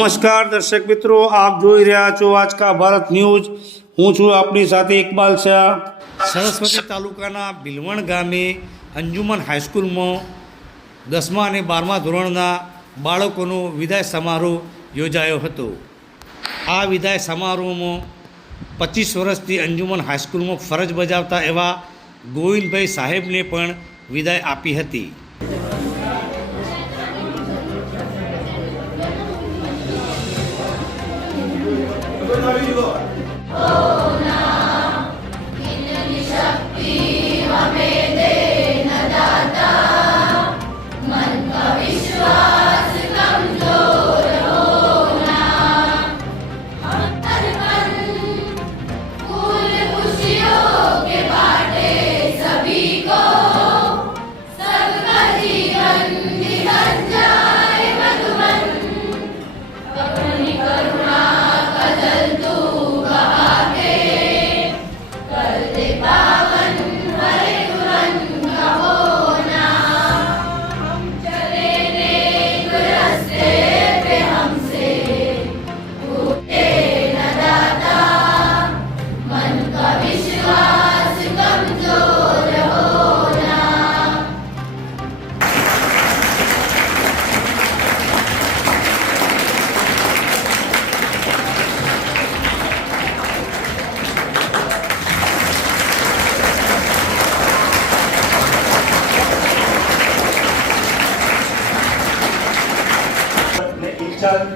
નમસ્કાર દર્શક મિત્રો, આપ જોઈ રહ્યા છો આજકા ભારત ન્યૂઝ। હું છું આપની સાથે ઇકબાલ શાહ। સરસ્વતી તાલુકાના ભીલવણ ગામે અંજુમન હાઈસ્કૂલમાં 10મા અને 12મા ધોરણના બાળકોનો વિદાય સમારોહ યોજાયો હતો। આ વિદાય સમારોહમાં 25 વર્ષથી અંજુમન હાઈસ્કૂલમાં ફરજ બજાવતા એવા ગોવિંદભાઈ સાહેબને પણ વિદાય આપી હતી।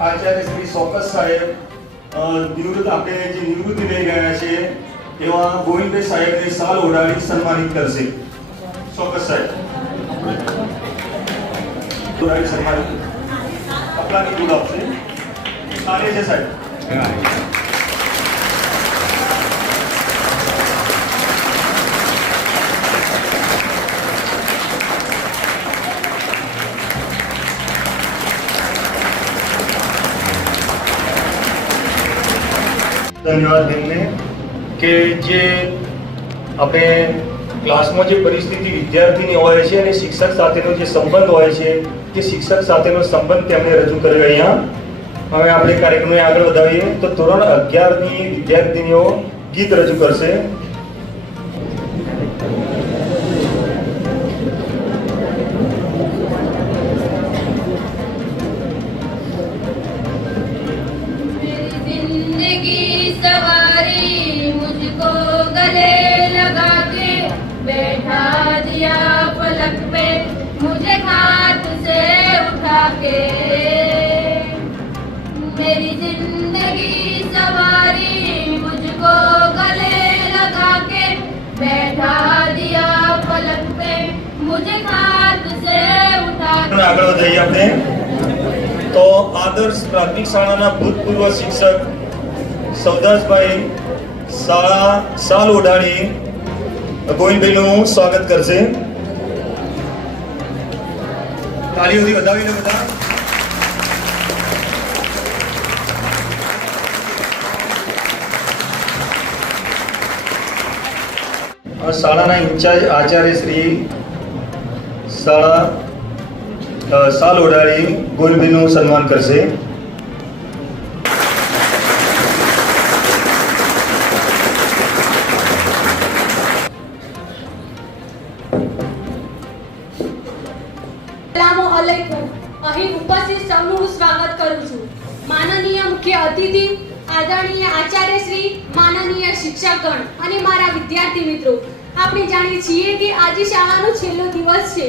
आचार्य श्री ચોક્કસ સાહેબ નિવૃત્ત આપણે જે નિવૃત્તિ લઈ ગયા છે એવા ગોવિંદભાઈ સાહેબને શાલ ઓઢાડી સન્માનિત કરશે। ચોક્કસ સાહેબ ઓઢાડી સન્માનિત કપડાની દૂધ આપશે। સારે છે સાહેબ। धन्यवाद बेनने के जे अपने क्लास में जो परिस्थिति विद्यार्थी होय छे अने शिक्षक साथेनो जे संबंध होय छे के शिक्षक साथेनो संबंध तेमणे रजू कर्यो। अहींया हवे आपणे कार्यक्रमने आगळ वधावीए तो धोरण 11 ની विद्यार्थिनीओ गीत रजू करशे। मेरी जिंदगी सवारी मुझको गले लगा के बैठा दिया पलक पे मुझे हाथ से उठा के। आगे बढ़िए अपने तो आदर्श प्राथमिक शाळाना भूतपूर्व शिक्षक सौदासभाई शाळा शाल ओढाडी गोविंदभाईનું સ્વાગત કરશે। તાળીઓથી વધાવીને બધા શાળાના ઇન્ચાર્જ આચાર્ય શ્રી શાળા શાલ ઓઢાડી ગોવિંદભાઈનું સન્માન કરશે। અહીં ઉપસ્થિત સૌનું સ્વાગત કરું છું। માનનીય મુખ્ય અતિથિ, આદરણીય આચાર્ય શ્રી, માનનીય શિક્ષકગણ અને મારા વિદ્યાર્થી મિત્રો, આપણે જાણીએ છીએ કે આજે શાળાનો છેલ્લો દિવસ છે।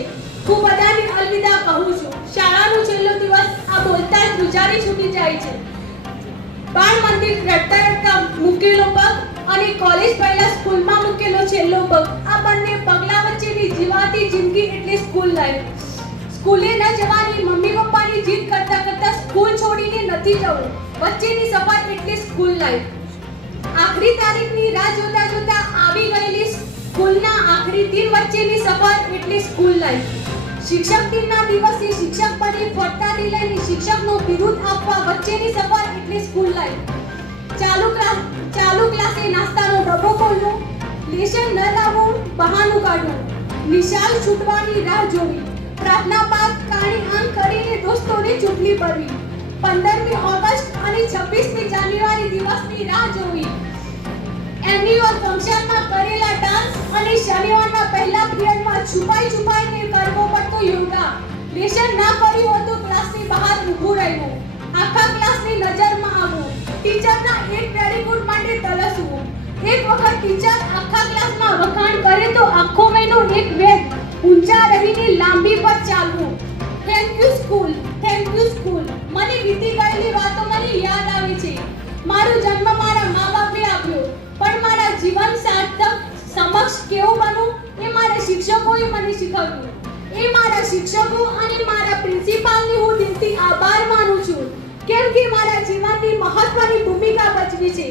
હું બધાને અલવિદા કહું છું। શાળાનો છેલ્લો દિવસ આ બોલતા જ ગુજારી છૂટી જાય છે। બાળ મંદિર રડતા રડતા મૂકેલો પગ અને કોલેજ પહેલા સ્કૂલમાં મૂકેલો છેલ્લો પગ, આ બંને પગલા વચ્ચેની જીવાતી જિંદગી એટલે સ્કૂલ લાઈફ। સ્કૂલે ન જવાની મમ્મી પપ્પાની જીદ કરતા કરતા સ્કૂલ છોડીને નથી જવું, વચ્ચેની સફર એટલે સ્કૂલ લાઈફ। આખરી તારીખની રાહ જોતા જોતા આવી ગયેલી સ્કૂલના આખરી દિન વચ્ચેની સફર એટલે સ્કૂલ લાઈફ। શિક્ષક દિનના દિવસે શિક્ષક બની ફરતાથી લઈને શિક્ષકનું બિરુદ આપવા વચ્ચેની સફર એટલે સ્કૂલ લાઈફ। ચાલુ ક્લાસે નાસ્તાનો ડબ્બો ખોલવો, લેશન ન લાવવું, બહાનું કાઢવું, નિશાળ છૂટવાની રાહ જોવી, પ્રાર્થના બાદ કાણી આંખ કરીને દોસ્તોને ચૂંટણી પડવી, 15મી ઓગસ્ટ અને 26મી જાન્યુઆરી દિવસની રાહ જોવી. એન્યુઅલ ફંક્શનમાં કરેલા ડાન્સ અને શનિવારના પહેલા પિરિયડમાં છુપાઈને કરવો પડતો યોગા. લેશન ના કર્યું હતું ક્લાસની બહાર ઊભું રહેવું. આખા ક્લાસની નજરમાં આવવું. ટીચરના એક વેરી ગુડ માટે તલસવું. એક વખત ટીચર આખા ક્લાસમાં વખાણ કરે તો આખો મહિનો એક વેગ ઊંચા રહીને લાંબી પર ચાલવું. Thank you school, thank you school. મને વીતી ગયેલી વાતો મને યાદ આવે છે. મારો જન્મ મારા મા બાપે આપ્યો, પણ મારા જીવન સાર્થક સમક્ષ કેવું બનવું એ મારા શિક્ષકોએ મને શીખવ્યું. એ મારા શિક્ષકો અને મારા પ્રિન્સિપાલની હું દિલથી આભાર માનું છું, કેમ કે મારા જીવનની મહત્વની ભૂમિકા ભજવી છે.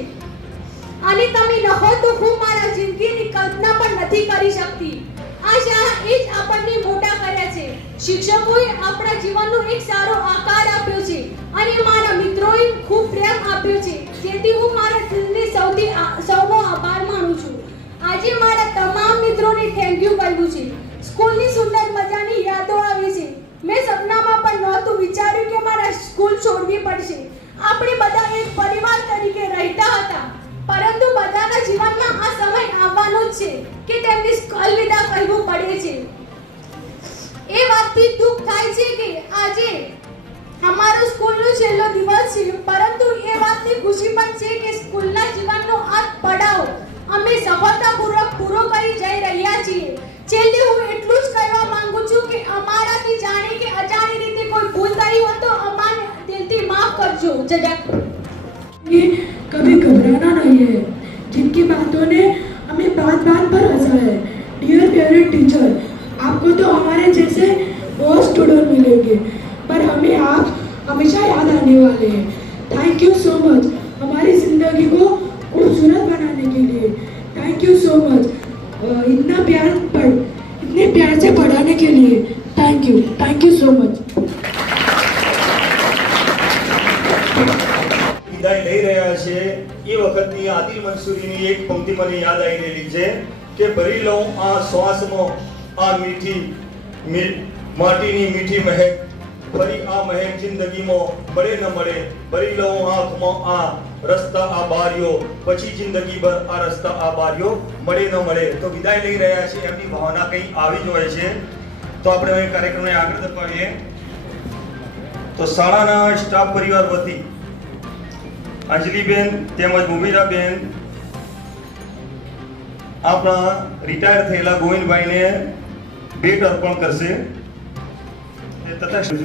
અને તમે ન હો તો હું મારા જિંદગીની કલ્પના પણ નથી કરી શકતી. આ શાળા એ જ આપણને મોટા કર્યા છે. શિક્ષકોએ આપણા જીવનનો એક સારો આકાર આપ્યો છે અને મારા મિત્રોએ ખૂબ પ્રેમ આપ્યો છે, જેથી હું મારા દિલથી સૌનો આભાર માનું છું. આજે મારા તમામ મિત્રોને થેન્ક યુ કહ્યું છે. સ્કૂલની સુંદર મજાની યાદો આવે છે. મેં સપનામાં પણ નહોતું વિચાર્યું કે મારા સ્કૂલ છોડવી પડશે. આપણે બધા એક પરિવાર તરીકે રહેતા હતા, પરંતુ બધાના જીવનમાં આ સમય આવવાનો જ છે કે તેમને અલવિદા કહેવું પડે છે. એ વાતથી દુઃખ થાય છે કે આજે અમારો સ્કૂલનો છેલ્લો દિવસ છે, પરંતુ એ વાતની ખુશી પણ છે કે સ્કૂલના જીવનનો આ પડાવ અમે સફળતાપૂર્વક પૂરો કરી જઈ રહ્યા છીએ. છેલ્લે હું એટલું જ કહેવા માંગુ છું કે અમારાથી જાણી કે અજાણી રીતે કોઈ ભૂલ થઈ હોય તો અમારે દિલથી માફ કરજો. कभी घबराना नहीं है. जिनकी बातों ने हमें बात बात पर हंसा है. डियर फेवरेट टीचर, आपको तो हमारे जैसे बहुत स्टूडेंट मिलेंगे, पर हमें आप हमेशा याद आने वाले हैं. थैंक यू सो मच हमारी ज़िंदगी को खूबसूरत बनाने के लिए. थैंक यू सो मच इतने प्यार से पढ़ाने के लिए. Thank you so much. વિદાય લઈ રહ્યા છે એ વખતની આદિલ મંસૂરીની એક પંક્તિ મને યાદ આવી રહેલી છે કે ભરી લઉં આ શ્વાસમાં આ માટીની મીઠી મહેક, ફરી આ મહેક જિંદગીમાં મળે ન મળે. ભરી લઉં આંખમાં આ રસ્તા આ બારીઓ, પછી જિંદગીભર આ રસ્તા આ બારીઓ મળે ન મળે. તો વિદાય લઈ રહ્યા છે એમની ભાવના કંઈ આવી જ હોય છે. તો આપણે હવે કાર્યક્રમને આગળ ધપાવીએ. તો શાળાના સ્ટાફ પરિવાર વતી અંજલિબેન તેમજ મુબીરાબેન આપણા રિટાયર થયેલા ગોવિંદભાઈને ભેટ અર્પણ કરશે. તથા શું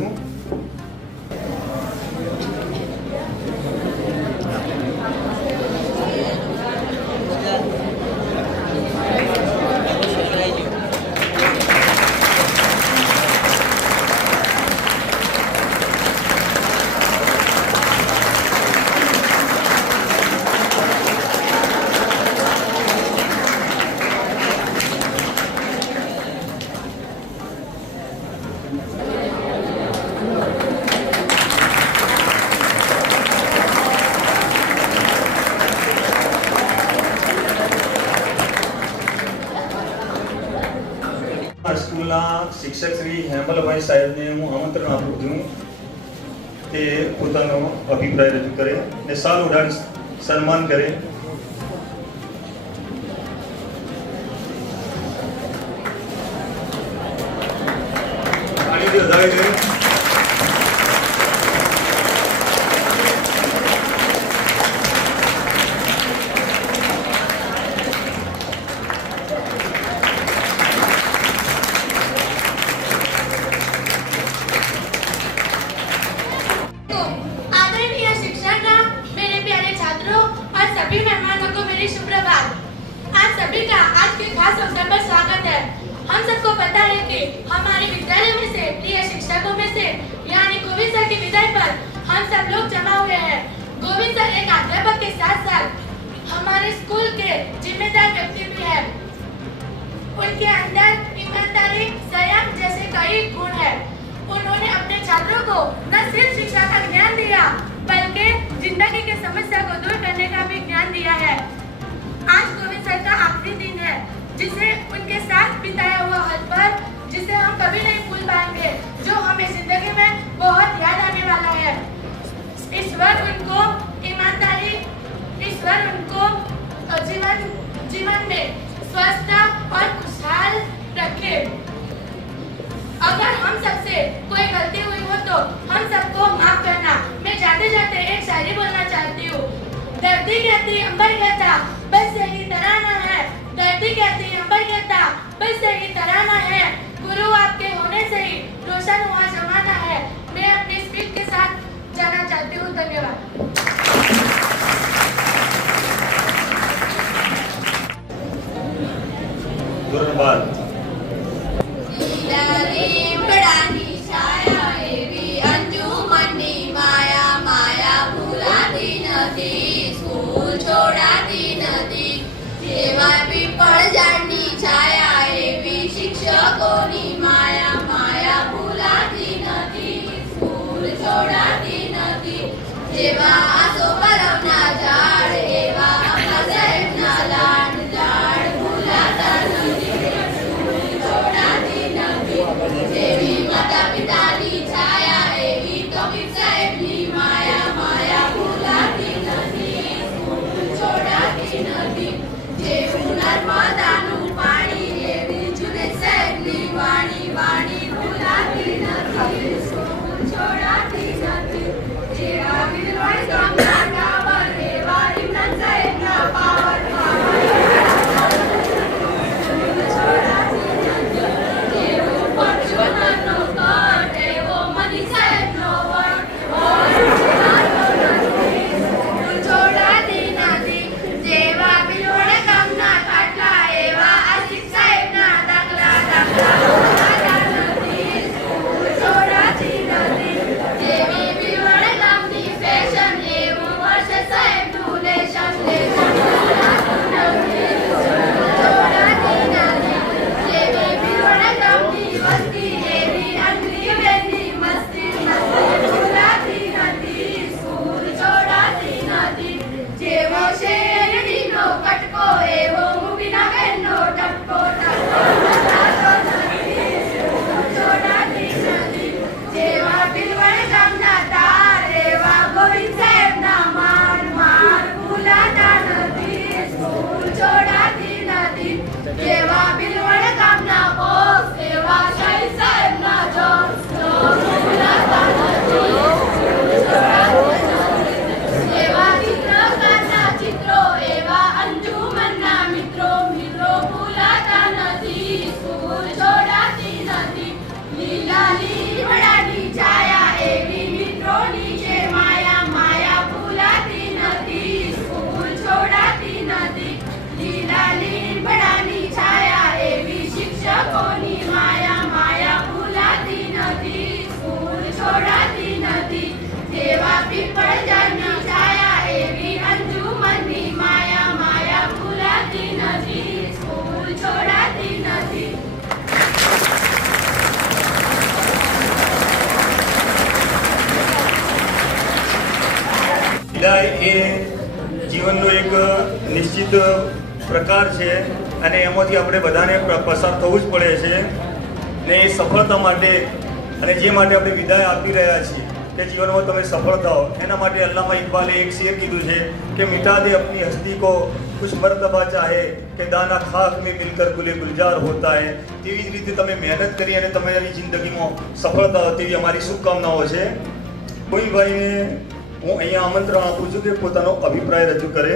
સ્કૂલના શિક્ષક શ્રી હેમલભાઈ સાહેબને હું આમંત્રણ આપું છું તે પોતાનો અભિપ્રાય રજૂ કરે અને સાલ ઉડાડી સન્માન કરે. તાળીથી વધાવી દે. आदरणीय शिक्षक, मेरे प्यारे छात्रों और सभी मेहमानों को मेरी सुप्रभात. आप सभी का आज के खास अवसर पर स्वागत है. हम सबको पता है कि हमारे विद्यालय में से प्रिय शिक्षकों में से यानी गोविंद सर की विदाई पर हम सब लोग जमा हुए हैं. गोविंद सर एक अध्यापक के साथ साथ हमारे स्कूल के जिम्मेदार व्यक्ति भी है. उनके अंदर ईमानदारी, संयम जैसे कई गुण है. उन्होंने अपने छात्रों को न सिर्फ शिक्षा का ज्ञान दिया, बल्कि जिंदगी की समस्या को दूर करने का भी ज्ञान दिया है. आज गोविंद सर का आखिरी दिन है, जिसे उनके साथ बिताया हुआ हर पल, जिसे हम कभी नहीं भूल पाएंगे, जो हमें जिंदगी में बहुत याद आने वाला है. ईश्वर उनको जीवन में स्वस्थ और खुशहाल रखे। अगर हम सबसे कोई गलती हुई हो तो हम सबको माफ करना। मैं जाते जाते एक शायरी बोलना चाहती हूँ। धरती कहती अंबर कहता बस यही तराना है, धरती कहती अंबर कहता बस यही तराना है, गुरु आपके होने से ही रोशन हुआ जमाना है। मैं अपनी स्पीच के साथ जाना चाहती हूँ। धन्यवाद। ધોરણ 12 લીમડાની છાયા એવી અંજુમનની માયા, માયા ભૂલાતી નથી, સ્કૂલ છોડાતી નથી. જેવા પીપળ ઝાડની છાયા એવી શિક્ષકોની માયા, માયા ભૂલાતી નથી, સ્કૂલ છોડાતી નથી. જેવા આસો પરબના ઝાડ એવા આપણા સાહેબના લાડ, ઝાડ ભૂલાતા નથી, સ્કૂલ છોડાતી નથી. જેવી માતા પિતાની છાયા એવી તોફીક સાહેબની માયા, માયા ભૂલાતી નથી, સ્કૂલ છોડાતી નથી. જેવું નર્મદાનું પાણી એવી જુનેદ સાહેબની વાણી, વાણી ભૂલાતી નથી, સ્કૂલ છોડાતી નથી. જેવા વિદ્રોહી ગામના ટાવર એવા ઇમરાન સાહેબના પાવર, સ્કૂલ છોડાતી નથી. જેવો ફોર્ચ્યુનરનો કટ એવો મની સાહેબનો વટ, છોડાતી નથી. જેવા બિલોડ ગામના ખાટલા એવા આશિક સાહેબના દાખલા, દાખલા ભૂલાતા નથી, સ્કૂલ છોડાતી નથી. જેવી બિલોડ ગામની ફેશન એવું વર્ષ સાહેબનું લેશન, લેશન ભૂલાતું નથી, સ્કૂલ છોડાતી નથી. જેવી બિલોડ ગામની વસ્તી એવી અંજલી બેનની મસ્તી, મસ્તી ભૂલાતી નથી, સ્કૂલ છોડાતી નથી. જેવો શેરડીનો કટકો એવો મુબીના બહેનનો ટપકો, ટપકો ભૂલાતો નથી, સ્કૂલ છોડાતી નથી. જેવા બિલવડ ગામના તાર એવા ગોવિંદ સાહેબના માર, માર ભૂલાતા નથી, સ્કૂલ છોડાતી નથી. જેવા બિલવડ ગામના બોસ એવા શાહીદ સાહેબના જોક્સ, જોક્સ ભૂલાતા નથી, સ્કૂલ છોડાતી નથી. જેવા ચિત્રકારના ચિત્રો એવા અંજુમનના મિત્રો, મિત્રો ભૂલાતા નથી, સ્કૂલ છોડાતી નથી. લીલા લીમડાની છાયા એવી મિત્રોની છે માયા, માયા ભૂલાતી નથી, સ્કૂલ છોડાતી નથી. લીલા લીમડાની છાયા એવી શિક્ષકોની માયા, માયા ભૂલાતી નથી, સ્કૂલ છોડાતી નથી. જેવા પીપળ ઝાડની છાયા એવી અંજુમનની માયા, માયા ભૂલાતી નથી, સ્કૂલ છોડાતી નથી. વિદાય એ જીવનનો એક નિશ્ચિત પ્રકાર છે અને એમાંથી આપણે બધાને પસાર થવું જ પડે છે. ને એ સફળતા માટે અને જે માટે આપણે વિદાય આપી રહ્યા છીએ કે જીવનમાં તમે સફળ થાઓ, એના માટે અલ્લામા ઇકબાલે એક શેર કીધું છે કે મિટા દે અપની હસ્તી કો કુછ મરતબા ચાહે કે દાના ખાક મેં મિલકર ગુલે ગુલજાર હોતા હૈ. તેવી જ રીતે તમે મહેનત કરી અને તમારી જિંદગીમાં સફળ થાઓ તેવી અમારી શુભકામનાઓ છે. ગોવિંદભાઈને હું અહીંયા આમંત્રણ આપું છું કે પોતાનો અભિપ્રાય રજૂ કરે.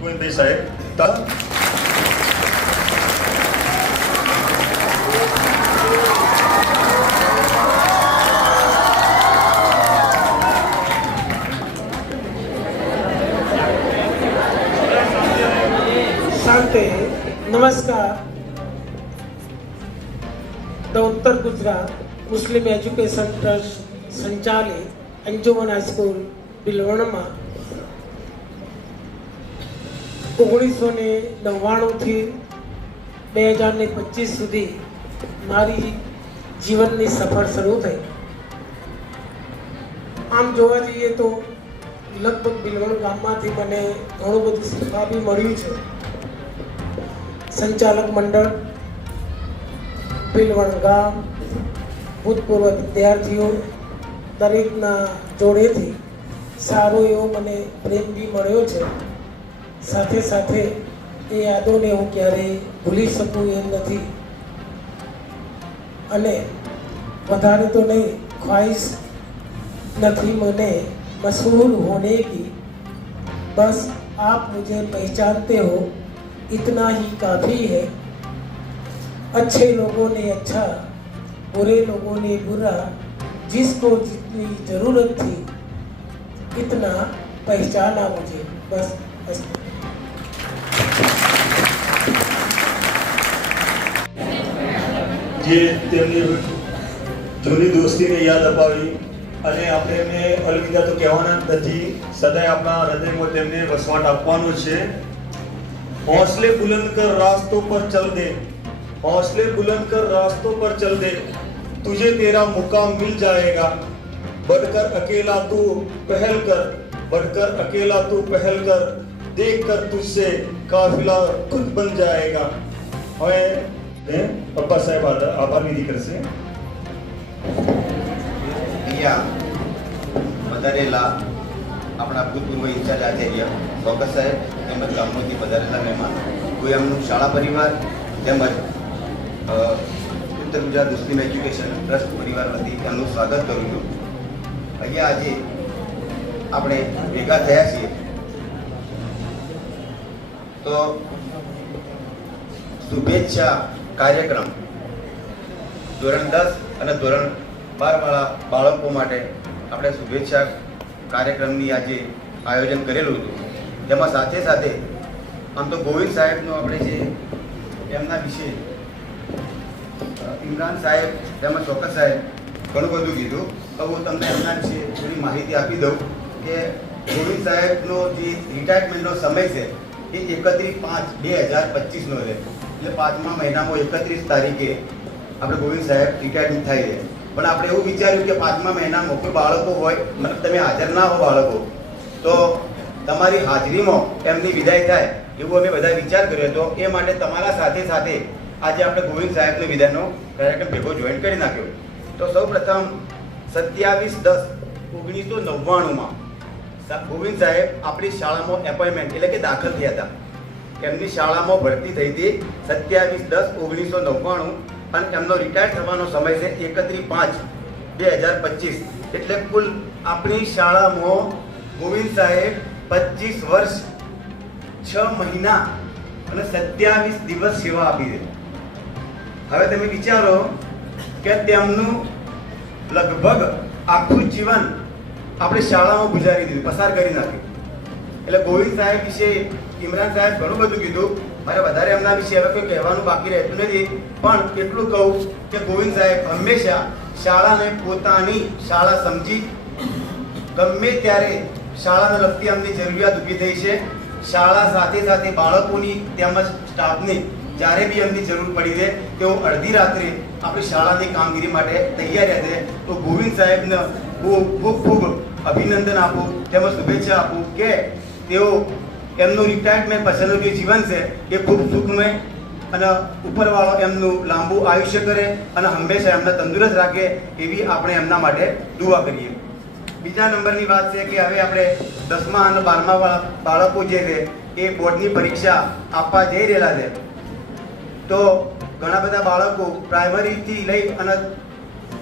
ગોવિંદભાઈ સાહેબ. शांति नमस्कार. The Uttar Gujarat Muslim education trust संचालित અંજુમન હાઈસ્કૂલ બિલવણમાં 1999થી 2025 સુધી મારી જીવનની સફર શરૂ થઈ. આમ જોવા જઈએ તો લગભગ બિલવણ ગામમાંથી મને ઘણું બધું શીખવા બી મળ્યું છે. સંચાલક મંડળ, બિલવણ ગામ, ભૂતપૂર્વ વિદ્યાર્થીઓ દરેકના જોડેથી સારો એવો મને પ્રેમ બી મળ્યો છે. સાથે સાથે એ યાદોને હું ક્યારેય ભૂલી શકું એમ નથી. અને વધારે તો નહીં, ખ્વાહિશ નથી મને मशहूर होने की, बस आप मुझे पहचानते हो इतना ही काफ़ी है. अच्छे लोगों ने अच्छा, बुरे लोगों ने बुरा, जिसको जितनी ज़रूरत थी इतना पहचाना मुझे. बस જે તેમની જૂની દોસ્તીને યાદ અપાવી અને આપણે એમને અલવિદા તો કહેવાના નથી, સદાય આપણા હૃદયમાં તેમને વસવાટ આપવાનો છે. हौसले बुलंद कर रास्तों पर चल दे, हौसले बुलंद कर रास्तों पर चल दे, तुझे तेरा मुकाम मिल जाएगा. बढ़कर अकेला तू पहल कर, बढ़कर अकेला तू पहल कर, देख कर तुझसे काफिला खुद बन जाएगा. હવે પપ્પા સાહેબ આભાર વિધિ કરશે. અહીંયા પધારેલા આપણા ભૂતપૂર્વ ઇન્ચાર્જ આચાર્ય ચોકસ સાહેબ તેમજ ગામમાંથી પધારેલા મહેમાન, કોઈ એમનું શાળા પરિવાર તેમજ ઉત્તર ગુજરાત મુસ્લિમ એજ્યુકેશન ટ્રસ્ટ પરિવાર વતી એમનું સ્વાગત કરું છું. અહીંયા આજે આપણે ભેગા થયા છીએ તો શુભેચ્છા કાર્યક્રમ ધોરણ 10 અને ધોરણ 12 વાળા બાળકો માટે આપણે શુભેચ્છા કાર્યક્રમની આજે આયોજન કરેલું હતું. તેમાં સાથે સાથે આમ તો ગોવિંદ સાહેબનો આપણે જે એમના વિશે ઇમરાન સાહેબ તેમજ ચોકસ સાહેબ ઘણું બધું કીધું, તો હું તમને એમના વિશે થોડી માહિતી આપી દઉં કે ગોવિંદ સાહેબનો જે રિટાયરમેન્ટનો સમય છે એ 31/5/2025નો છે. એટલે 5મા મહિનામાં 31 તારીખે આપણે ગોવિંદ સાહેબ રિટાયરમેન્ટ થાય છે. પણ આપણે એવું વિચાર્યું કે 5મા મહિનામાં કોઈ બાળકો હોય, મતલબ તમે હાજર ના હો બાળકો, તો તમારી હાજરીમાં એમની વિદાય થાય એવું અમે બધા વિચાર કર્યો હતો. એ માટે તમારા સાથે સાથે આજે આપણે ગોવિંદ સાહેબનો વિદાયનો કાર્યક્રમ ભેગો જોઈન કરી નાખ્યો. તો સૌ પ્રથમ 27/10/1999માં ગોવિંદ સાહેબ આપણી શાળામાં એપોઇન્ટમેન્ટ એટલે કે દાખલ થયા હતા. એમની શાળામાં ભરતી થઈ હતી 27/10/1999 અને એમનો રિટાયર થવાનો સમય છે 31/5/2025. એટલે કુલ આપણી શાળામાં ગોવિંદ સાહેબ 25 વર્ષ 6 મહિના અને 27 દિવસ સેવા આપી છે. હવે તમે વિચારો કે તેમનું લગભગ આખું જીવન આપણે શાળામાં ગુજારી દીધું, પસાર કરી નાખ્યું. એટલે ગોવિંદ સાહેબ વિશે ઇમરાન સાહેબ ઘણું બધું કીધું, મારે વધારે એમના વિશે હવે કોઈ કહેવાનું બાકી રહેતું નથી. પણ એટલું કહું કે ગોવિંદ સાહેબ હંમેશા શાળાને પોતાની શાળા સમજી ગમે ત્યારે શાળાને લગતી એમની જરૂરિયાત ઊભી થઈ છે. શાળા સાથે સાથે બાળકોની તેમજ સ્ટાફની જ્યારે બી એમની જરૂર પડી છે તેઓ અડધી રાત્રે આપણી શાળાની કામગીરી માટે તૈયાર રહે. તો ગોવિંદ સાહેબને ખૂબ ખૂબ ખૂબ અભિનંદન આપું તેમજ શુભેચ્છા આપું કે તેઓ એમનું રિટાયરમેન્ટ પછીનું જે જીવન છે એ ખૂબ સુખમય અને ઉપરવાળો એમનું લાંબુ આયુષ્ય કરે અને હંમેશા એમને તંદુરસ્ત રાખે એવી આપણે એમના માટે દુઆ કરીએ. બીજા નંબરની વાત છે કે હવે આપણે 10મા અને 12મા વાળા બાળકો જે છે એ બોર્ડની પરીક્ષા આપવા જઈ રહેલા છે. તો ઘણા બધા બાળકો પ્રાઇમરીથી લઈ અને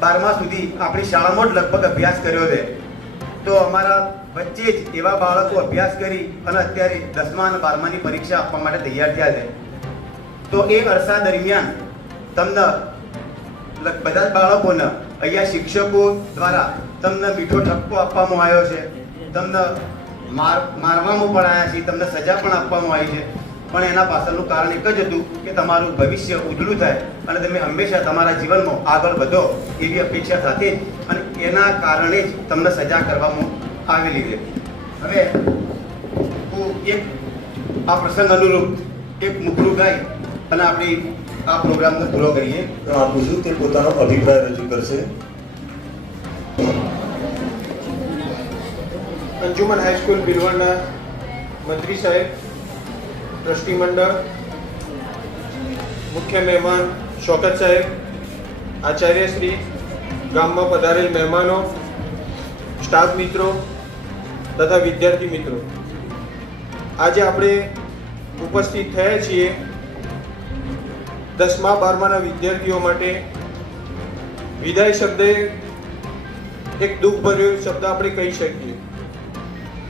12મા સુધી આપણી શાળામાં જ લગભગ અભ્યાસ કર્યો છે. તો અમારા વચ્ચે જ એવા બાળકો અભ્યાસ કરી અને અત્યારે 10મા અને 12માની પરીક્ષા આપવા માટે તૈયાર થયા છે. તો એ અરસા દરમિયાન તમને બધા જ બાળકોને અહીંયા શિક્ષકો દ્વારા તમને મીઠો ઠપકો આપવામાં આવ્યો છે, તમને મારવામાં પણ આવ્યા છે, તમને સજા પણ આપવામાં આવી છે. પણ એના પાછળનું કારણ એક જ હતું કે તમારું ભવિષ્ય ઉજળું થાય અને તમે હંમેશા તમારા જીવનમાં આગળ વધો એવી અપેક્ષા સાથે અને એના કારણે જ તમને સજા કરવામાં આવેલી છે. હવે હું એક આ પ્રસંગ અનુરૂપ એક મુખડું ગાઈ અને આપણે આ પ્રોગ્રામને પૂરો કરીએ. આપું છું તે પોતાનો અભિપ્રાય રજૂ કરશે. અંજુમન હાઈસ્કૂલ બિલવણના મંત્રી સાહેબ, ટ્રસ્ટી મંડળ, મુખ્ય મહેમાન શોકત સાહેબ, આચાર્યશ્રી, ગામમાં પધારેલ મહેમાનો, સ્ટાફ મિત્રો, તથા વિદ્યાર્થી મિત્રો, આજે આપણે ઉપસ્થિત થયા છીએ 10મા 12માના વિદ્યાર્થીઓ માટે વિદાય શબ્દ એક દુઃખભર્યો શબ્દ આપણે કહી શકીએ.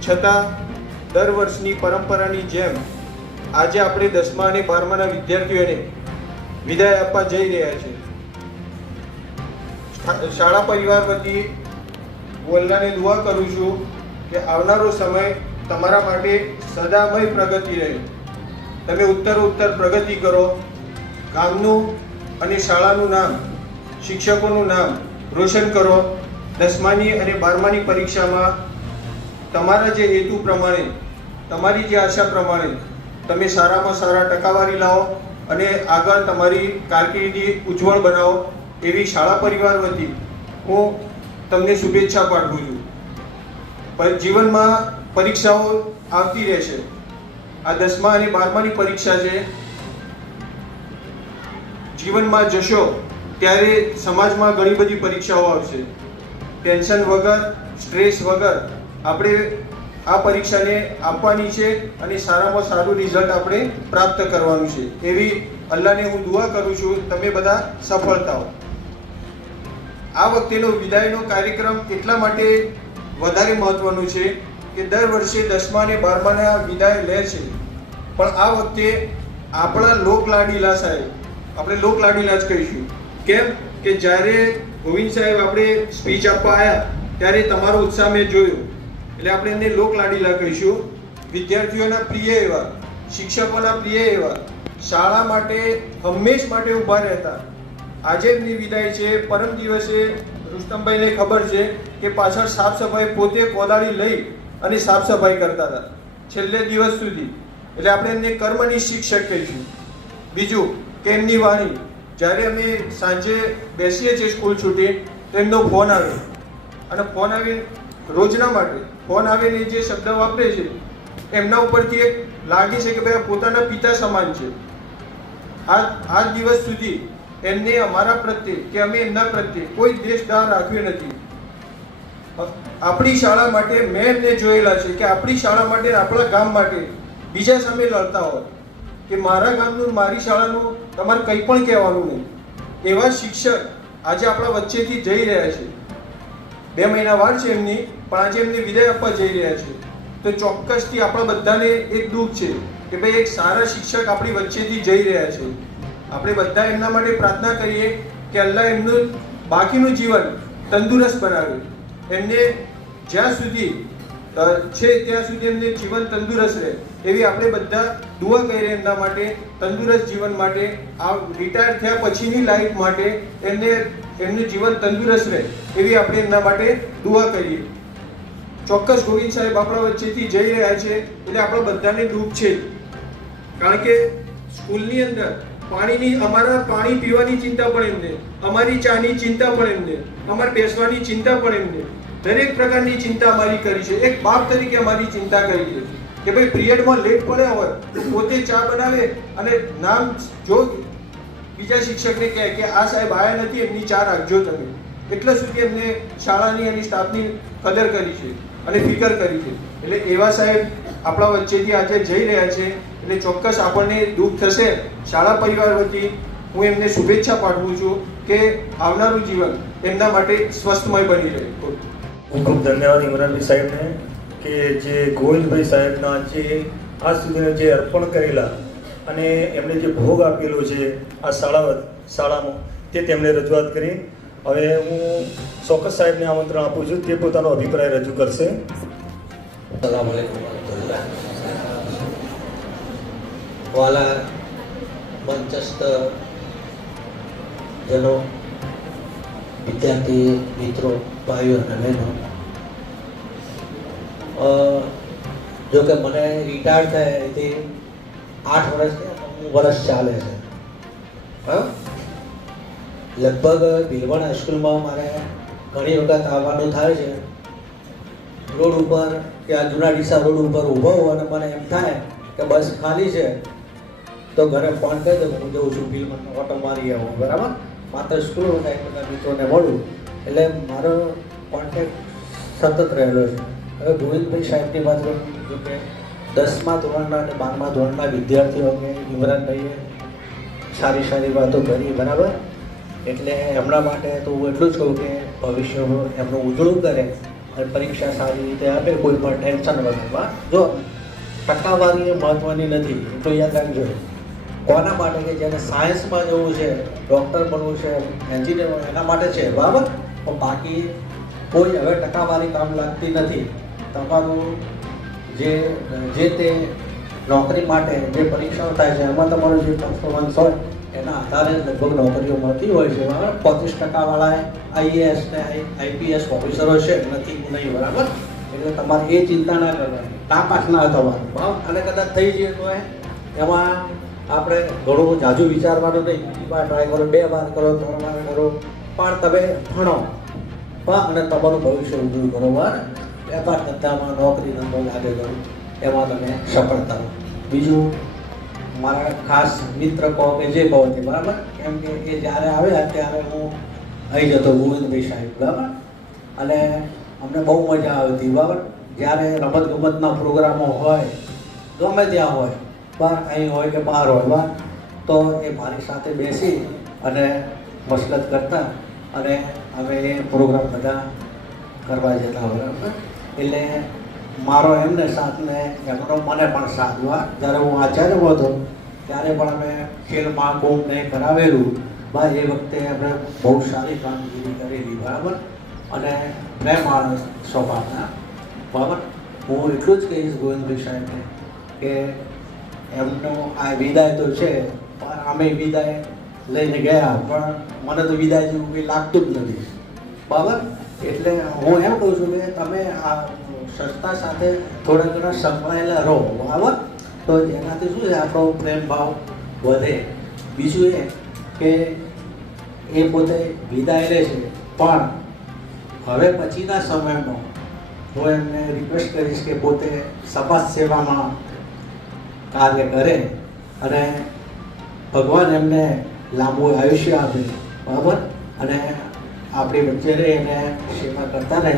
છતાં દર વર્ષની પરંપરાની જેમ આજે આપણે 10મા અને 12માના વિદ્યાર્થીઓને વિદાય આપવા જઈ રહ્યા છીએ. શાળા પરિવાર વતી હું અલ્લાહને દુઆ કરું છું કે આવનારો સમય તમારા માટે સદામય પ્રગતિ રહે. તમે ઉત્તરોત્તર પ્રગતિ કરો, ગામનું અને શાળાનું નામ, શિક્ષકોનું નામ રોશન કરો. 10માની અને 12માની પરીક્ષામાં તમારા જે હેતુ પ્રમાણે, તમારી જે આશા પ્રમાણે તમે સારામાં સારા ટકાવારી લાવો અને આગળ તમારી કારકિર્દી ઉજ્જવળ બનાવો, એવી શાળા પરિવાર વતી હું તમને શુભેચ્છા પાઠવું છું. પણ જીવનમાં પરીક્ષાઓ આવતી રહેશે. આ 10મા અને 12માની પરીક્ષા છે. જીવનમાં જશો ત્યારે સમાજમાં ઘણી બધી પરીક્ષાઓ આવશે. ટેન્શન વગર, સ્ટ્રેસ વગર આપણે આ પરીક્ષાને આપવાની છે અને સારામાં સારું રિઝલ્ટ આપણે પ્રાપ્ત કરવાનું છે. એવી અલ્લાહને હું દુઆ કરું છું, તમે બધા સફળ થાઓ. આ વખતેનો વિદાયનો કાર્યક્રમ એટલા માટે વધારે મહત્વનો છે કે દર વર્ષે 10મા અને 12માના વિદાય લે છે, પણ આ વખતે આપણા લોકલાડીલા સાહેબ, આપણે લોકલાડીલા જ કહીશું. કેમ કે જ્યારે ગોવિંદ સાહેબ આપણે સ્પીચ આપવા આવ્યા ત્યારે તમારો ઉત્સાહ મેં જોયો, એટલે આપણે એમને લોકલાડીલા કહીશું. વિદ્યાર્થીઓના પ્રિય એવા, શિક્ષકોના પ્રિય એવા, શાળા માટે હંમેશ માટે ઊભા રહેતા. આજે એમની વિદાય છે. પરમ દિવસે રુસ્તમભાઈને ખબર છે કે પાછળ સાફ સફાઈ પોતે કોદાળી લઈ અને સાફ સફાઈ કરતા હતા છેલ્લે દિવસ સુધી, એટલે આપણે એમને કર્મની શિક્ષક કહીશું. બીજું કે એમની વાણી, જ્યારે અમે સાંજે બેસીએ છીએ સ્કૂલ છૂટી તો એમનો ફોન આવે, અને ફોન આવે રોજના માટે ફોન આવે ને જે શબ્દ વાપરે છે એમના ઉપરથી એક લાગે છે કે ભાઈ પોતાના પિતા સમાન છે. આ દિવસ સુધી એમને અમારા પ્રત્યે કે અમે એમના પ્રત્યે કોઈ દ્વેષ રાખ્યો નથી. આપણી શાળા માટે મેં એમને જોયેલા છે કે આપણી શાળા માટે, આપણા ગામ માટે બીજા સામે લડતા હોય કે મારા ગામનું, મારી શાળાનું તમારે કંઈ પણ કહેવાનું નહીં. એવા શિક્ષક આજે આપણા વચ્ચેથી જઈ રહ્યા છે. 2 મહિના વાર છે એમની, પણ આજે એમને વિદાય આપવા જઈ રહ્યા છે. તો ચોક્કસથી આપણા બધાને એક દુઃખ છે કે ભાઈ એક સારા શિક્ષક આપણી વચ્ચેથી જઈ રહ્યા છે. આપણે બધા એમના માટે પ્રાર્થના કરીએ કે અલ્લાહ એમનું બાકીનું જીવન તંદુરસ્ત બનાવે. એમને જ્યાં સુધી છે ત્યાં સુધી એમને જીવન તંદુરસ્ત રહે એવી આપણે બધા દુઆ કરીએ એમના માટે, તંદુરસ્ત જીવન માટે, આ રિટાયર થયા પછીની લાઈફ માટે એમનું જીવન તંદુરસ્ત રહે એવી આપણે એમના માટે દુઆ કરીએ. ચોક્કસ ગોવિંદ સાહેબ આપણા વચ્ચેથી જઈ રહ્યા છે એટલે આપણા બધાને દુઃખ છે. કારણ કે સ્કૂલની અંદર અમારા પાણી પીવાની ચિંતા પણ એમને, અમારી ચાની ચિંતા પણ એમને, અમારે બેસવાની ચિંતા પણ એમને, દરેક પ્રકારની ચિંતા અમારી કરી છે. એક બાપ તરીકે અમારી ચિંતા કરી છે કે ભાઈ પિરિયડમાં લેટ પડ્યા હોય તો પોતે ચા બનાવે અને નામ જો બીજા શિક્ષકને કહે કે આ સાહેબ આવ્યા નથી, એમની ચા રાખજો તમે. એટલા સુધી એમને શાળાની અને સ્ટાફની કદર કરી છે અને ફિકર કરી છે. એટલે એવા સાહેબ આપણા વચ્ચેથી આજે જઈ રહ્યા છે એટલે ચોક્કસ આપણને દુઃખ થશે. શાળા પરિવાર વતી હું એમને શુભેચ્છા પાઠવું છું કે આવનારું જીવન એમના માટે સ્વસ્થમય બની રહે. ખૂબ ખૂબ ધન્યવાદ ઇમરાનભાઈ સાહેબને કે જે ગોવિંદભાઈ સાહેબના જે આજ સુધીના જે અર્પણ કરેલા અને એમણે જે ભોગ આપેલો છે આ શાળામાં તે તેમણે રજૂઆત કરી. હવે હું ચોક્કસ સાહેબને આમંત્રણ આપું છું, તે પોતાનો અભિપ્રાય રજૂ કરશે. अस्सलाम वालेकुम रहमतुल्लाह. वाला મંચસ્થ જનો, વિદ્યાર્થી મિત્રો, ભાઈઓ અને બહેનો, જો કે મને રિટાયર થાય એથી 8 વર્ષ ચાલે છે. લગભગ ભીલવણ હાઈસ્કૂલમાં મારે ઘણી વખત આવવાનું થાય છે. રોડ ઉપર કે આ જૂના ડીસા રોડ ઉપર ઊભો હોઉં અને મને એમ થાય કે બસ ખાલી છે તો ઘરે ફોન કરી દઉં, હું જઉં છું ભીલવણ ઓટો મારી આવું. બરાબર, માત્ર સ્કૂલ બધા મિત્રોને મળું એટલે મારો કોન્ટેક્ટ સતત રહેલો છે. હવે ગોવિંદભાઈ સાહેબની વાત કરું જો કે 10મા ધોરણના અને 12મા ધોરણના વિદ્યાર્થીઓને ઇમરાનભાઈએ સારી વાતો કરી, બરાબર. એટલે એમના માટે તો હું એટલું જ કહું કે ભવિષ્ય એમનું ઉજળું કરે અને પરીક્ષા સારી રીતે આપે, કોઈ પણ ટેન્શન વગર. જો ટકાવારી એ મહત્ત્વની નથી, એટલું યાદ રાખજો. કોના માટે કે જેને સાયન્સમાં જવું છે, ડૉક્ટર બનવું છે, એન્જિનિયર એના માટે છે, બરાબર. પણ બાકી કોઈ હવે ટકાવારી કામ લાગતી નથી. તમારું જે તે નોકરી માટે જે પરીક્ષાઓ થાય છે એમાં તમારું જે પરફોર્મન્સ હોય એના આધારે લગભગ નોકરીઓ મળતી હોય છે, બરાબર. 25% આઈએએસ ને આઈપીએસ ઓફિસરો છે, નથી નહીં, બરાબર. એટલે તમારે એ ચિંતા ના કરવાની, નાપાસ ના થવાનું, બરાબર. અને કદાચ થઈ જાય તો એમાં આપણે ઘણું જાજુ વિચારવાનું નહીં. 1 વાર ટ્રાય કરો, 2 વાર કરો, 3 વાર કરો, પણ તમે ભણો અને તમારું ભવિષ્ય ઉજળું કરો, બરાબર. વેપાર ધંધામાં નોકરી ધંધો લાગે કરો, એમાં તમે સફળતા. બીજું મારા ખાસ મિત્ર કહો કે જે કહો તે, બરાબર. કેમ કે એ જ્યારે આવ્યા ત્યારે હું અહીં જતો ગોવિંદભાઈ સાહેબ, બરાબર. અને અમને બહુ મજા આવતી, બરાબર. જ્યારે રમતગમતના પ્રોગ્રામો હોય, ગમે ત્યાં હોય, બહાર અહીં હોય કે બહાર હોય, બરાબર, તો એ મારી સાથે બેસી અને મસલત કરતા અને અમે એ પ્રોગ્રામ બધા કરવા જતા, બરાબર. એટલે મારો એમને સાથ ને એમનો મને પણ સાથ. જ્યારે હું આચાર્ય હતો ત્યારે પણ અમે ખેલ મહાકુંભને કરાવેલું, બસ એ વખતે અમે બહુ સારી કામગીરી કરેલી, બરાબર. અને પ્રેમ સ્વભાવના, બરાબર. હું એટલું જ કહીશ ગોવિંદભાઈ સાહેબને કે એમનો આ વિદાય તો છે, પણ અમે વિદાય લઈને ગયા પણ મને તો વિદાય જેવું કંઈ લાગતું જ નથી, બરાબર. એટલે હું એમ કહું છું કે તમે આ સંસ્થા સાથે થોડા ઘણા સંકળાયેલા રહો, બરાબર. તો એનાથી શું છે, આપણો પ્રેમ ભાવ વધે. બીજું એ કે એ પોતે વિદાય લે છે, પણ હવે પછીના સમયમાં હું એમને રિક્વેસ્ટ કરીશ કે પોતે સમાજ સેવામાં કાર્ય કરે અને ભગવાન એમને લાંબુ આયુષ્ય આપે, બરાબર. અને આપણી વચ્ચે રહે એને સેવા કરતા રહે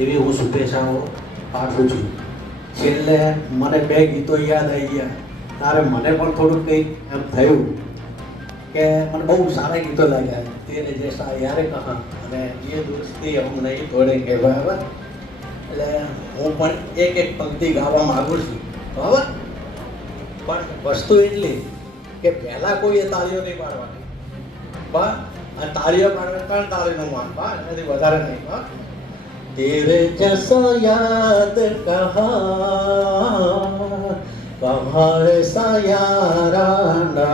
એવી હું શુભેચ્છાઓ પાઠવું છું. છેલ્લે મને 2 ગીતો યાદ આવી ગયા, ત્યારે મને પણ થોડુંક કંઈક એમ થયું કે મને બહુ સારા ગીતો લાગ્યા, તેરે જૈસા યાર કહા અને એ દોસ્તી હમ નહીં તોડેંગે, બરાબર. એટલે હું પણ એક પંક્તિ ગાવા માગું છું, બરાબર. પણ વસ્તુ એટલી કે પહેલાં કોઈએ તાળીઓ નહીં પાડવાની, બરાબર. અને તાળીઓ પાડવા 3 તાળીનું માન, બરાબર, એનાથી વધારે નહીં, બરાબર. तेरे जैसा याद कहाँ ऐसा याराना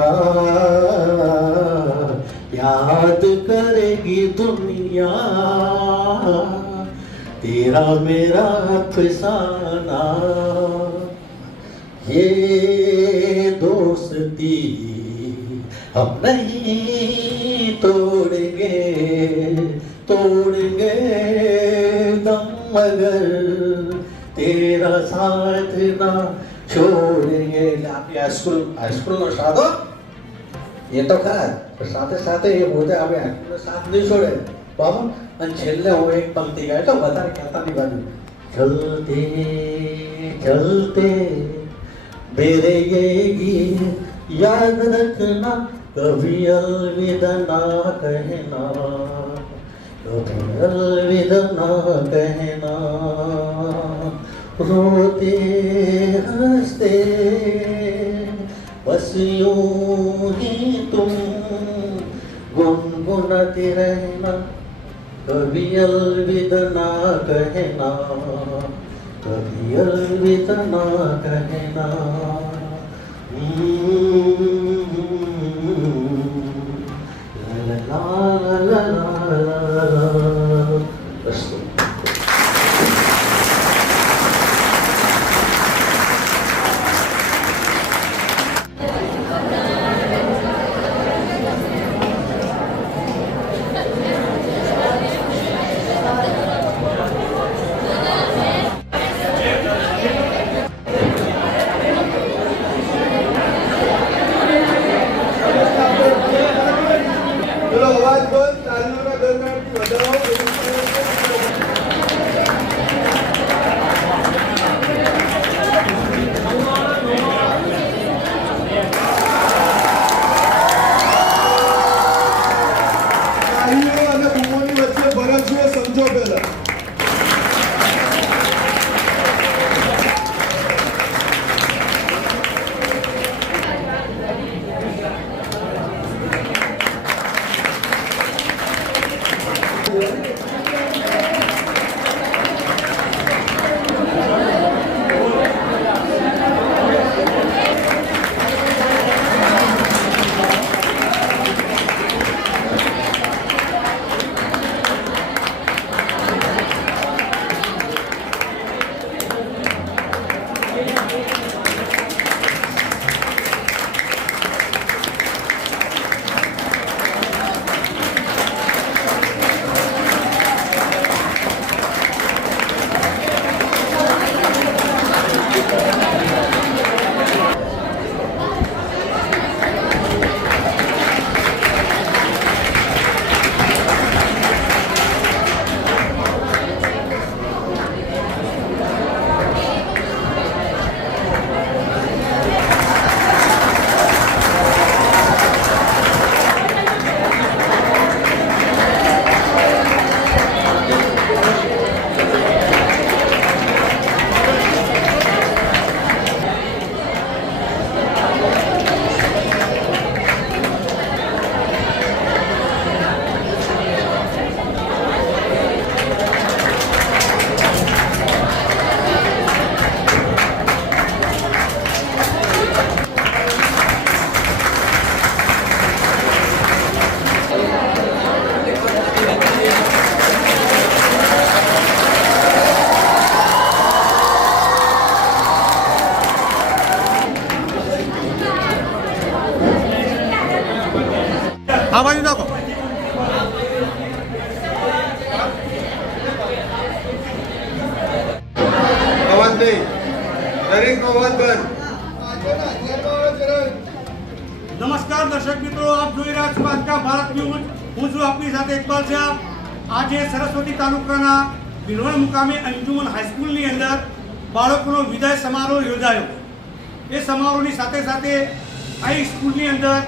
याद करेगी दुनिया तेरा मेरा अफसाना ये दोस्ती हम नहीं तोड़ेंगे दम मगर तेरा साथ ना छोड़ेंगे. આપણી હાઈસ્કૂલનો સાદો એ તો ખરા, સાથે સાથે એ પોતે આપણે હાઈસ્કૂલનો સાથ નહીં છોડે, બરાબર. અને છેલ્લે હું એક પંક્તિ ગાય તો વધારે કહેતા નહીં બાજુ. ચલતે ચલતે मेरे ये गीत याद रखना कभी अलविदा ना कहना कभी अलविदा ना कहना रोते हंसते बस यूं ही तुम गुनगुनाते रहना कभी अलविदा ना कहना कभी अलविदा ना कहना. La la la la la la. Astu. આ બાજુ નાખો. અવાજ નહીં, દરેકનો અવાજ બંધ. નમસ્કાર દર્શક મિત્રો, આપ જોઈ રહ્યા છો આજકા ભારત ન્યૂઝ. હું છું આપની સાથે ઇકબાલ શાહ. આજે સરસ્વતી તાલુકાના ભીલવણ મુકામે અંજુમન હાઈસ્કૂલની અંદર બાળકોનો વિદાય સમારોહ યોજાયો. એ સમારોહની સાથે સાથે આ સ્કૂલની અંદર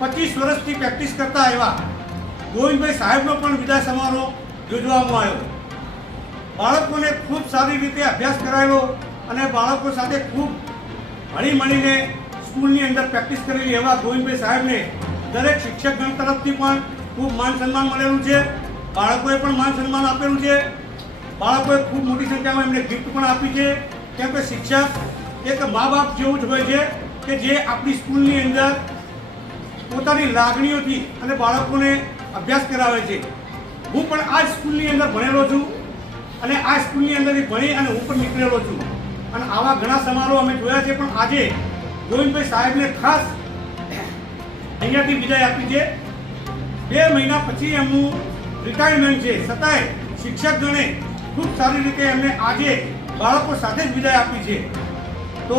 25 વર્ષથી પ્રેક્ટિસ કરતા એવા ગોવિંદભાઈ સાહેબનો પણ વિદાય સમારોહ યોજવામાં આવ્યો. બાળકોને ખૂબ સારી રીતે અભ્યાસ કરાયેલો અને બાળકો સાથે ખૂબ હળી મળીને સ્કૂલની અંદર પ્રેક્ટિસ કરેલી એવા ગોવિંદભાઈ સાહેબને દરેક શિક્ષકગણ તરફથી પણ ખૂબ માન સન્માન મળેલું છે. બાળકોએ પણ માન સન્માન આપેલું છે. બાળકોએ ખૂબ મોટી સંખ્યામાં એમને ગિફ્ટ પણ આપી છે. કેમ કે શિક્ષક એક મા બાપ જેવું જ હોય છે કે જે આપણી સ્કૂલની અંદર પોતાની લાગણીઓથી અને બાળકોને અભ્યાસ કરાવે છે. હું પણ આ સ્કૂલની અંદર ભણેલો છું અને આ સ્કૂલની અંદરથી ભણી અને હું પણ નીકળેલો છું અને આવા ઘણા સમારોહ અમે જોયા છે. પણ આજે ગોવિંદભાઈ સાહેબને ખાસ અહીંયાથી વિદાય આપી છે. 2 મહિના પછી એમનું રિટાયરમેન્ટ છે, છતાંય શિક્ષકગણે ખૂબ સારી રીતે એમને આજે બાળકો સાથે જ વિદાય આપી છે. તો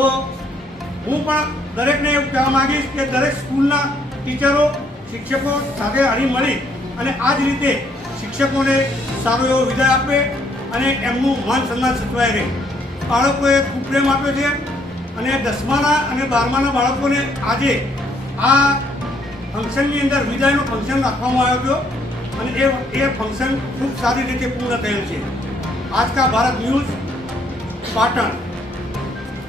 હું પણ દરેકને એવું કહેવા માગીશ કે દરેક સ્કૂલના ટીચરો શિક્ષકો સાથે હળી મળી અને આ જ રીતે શિક્ષકોને સારો એવો વિદાય આપે અને એમનું માન સન્માન સચવાય રહે. બાળકોએ ખૂબ પ્રેમ આપ્યો છે અને 10માના અને 12માના બાળકોને આજે આ ફંક્શનની અંદર વિદાયનું ફંક્શન રાખવામાં આવ્યો હતો અને એ ફંક્શન ખૂબ સારી રીતે પૂર્ણ થયેલ છે. આજ કા ભારત ન્યૂઝ, પાટણ.